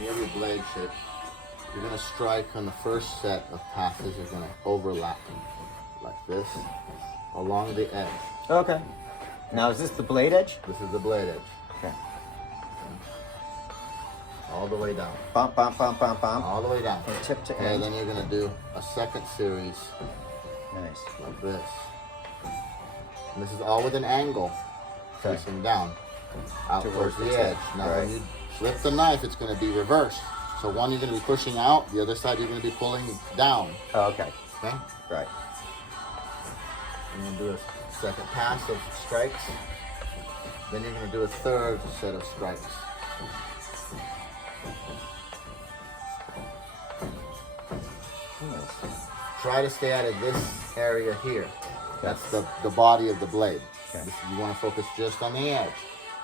you have your blade shape. You're gonna strike on the first set of passes. You're gonna overlap them like this along the edge. Okay. Now is this the blade edge? This is the blade edge. Okay. All the way down. Bump, bump, bump, bump, bump. All the way down. From tip to And end. then you're gonna do a second series Nice. like this. And this is all with an angle Okay. facing down out Towards towards the the tip, edge. Now right. when you flip the knife, it's gonna be reversed. So one you're gonna be pushing out, the other side you're gonna be pulling down. Oh, okay. Okay? Right. You're gonna do a second pass of strikes. Then you're gonna do a third set of strikes. Nice. Try to stay out of this area here. That's the body of the blade. Okay. You want to focus just on the edge.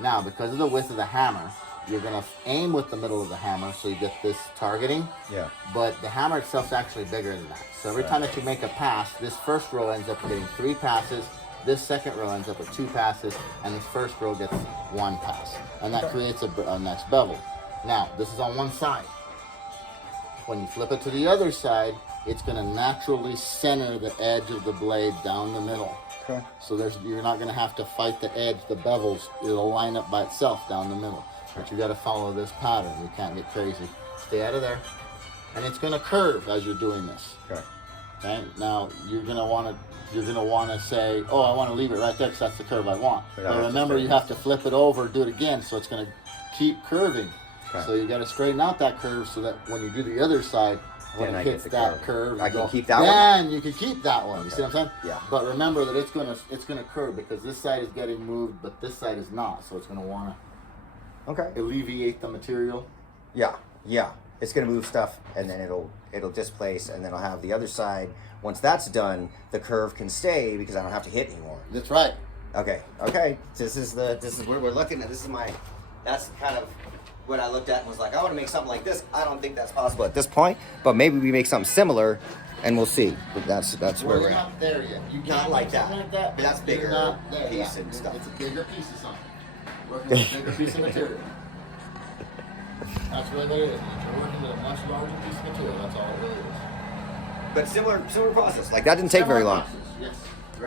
Now, because of the width of the hammer, you're going to aim with the middle of the hammer so you get this targeting. Yeah. But the hammer itself is actually bigger than that. So every time that you make a pass, this first row ends up getting 3 passes, this second row ends up with 2 passes, and this first row gets 1 pass. And that creates a next bevel. Now, this is on one side. When you flip it to the other side, it's going to naturally center the edge of the blade down the middle. Okay. So you're not going to have to fight the edge, the bevels. It'll line up by itself down the middle. But you got to follow this pattern. You can't get crazy. Stay out of there. And it's going to curve as you're doing this. Okay. Okay. Now you're going to want to say, oh, I want to leave it right there because that's the curve I want. But remember, you have to flip it over, do it again, so it's going to keep curving. Okay. So you got to straighten out that curve so that when you do the other side, when Then I it get hits the that curve. curve, I you can go, keep that one? then you can keep that one. You see what I'm saying? Yeah. But remember that it's gonna curve because this side is getting moved, but this side is not. So it's gonna want Okay. to alleviate the material. Yeah. Yeah. It's gonna move stuff, and then it'll displace, and then I'll have the other side. Once that's done, the curve can stay because I don't have to hit anymore. That's right. Okay. Okay. This is where we're looking at. That's kind of what I looked at and was like, I want to make something like this. I don't think that's possible at this point, but maybe we make something similar, and we'll see. But that's where we're We're at. not there yet. You Not can't like make that. something like that. But that's You're bigger not there. piece Yeah. and stuff. It's a bigger piece of something. Working with a bigger piece of material. That's really what it is. You're working with a much larger piece of material. That's all it really is. But similar process. Like that didn't take very long. Yes.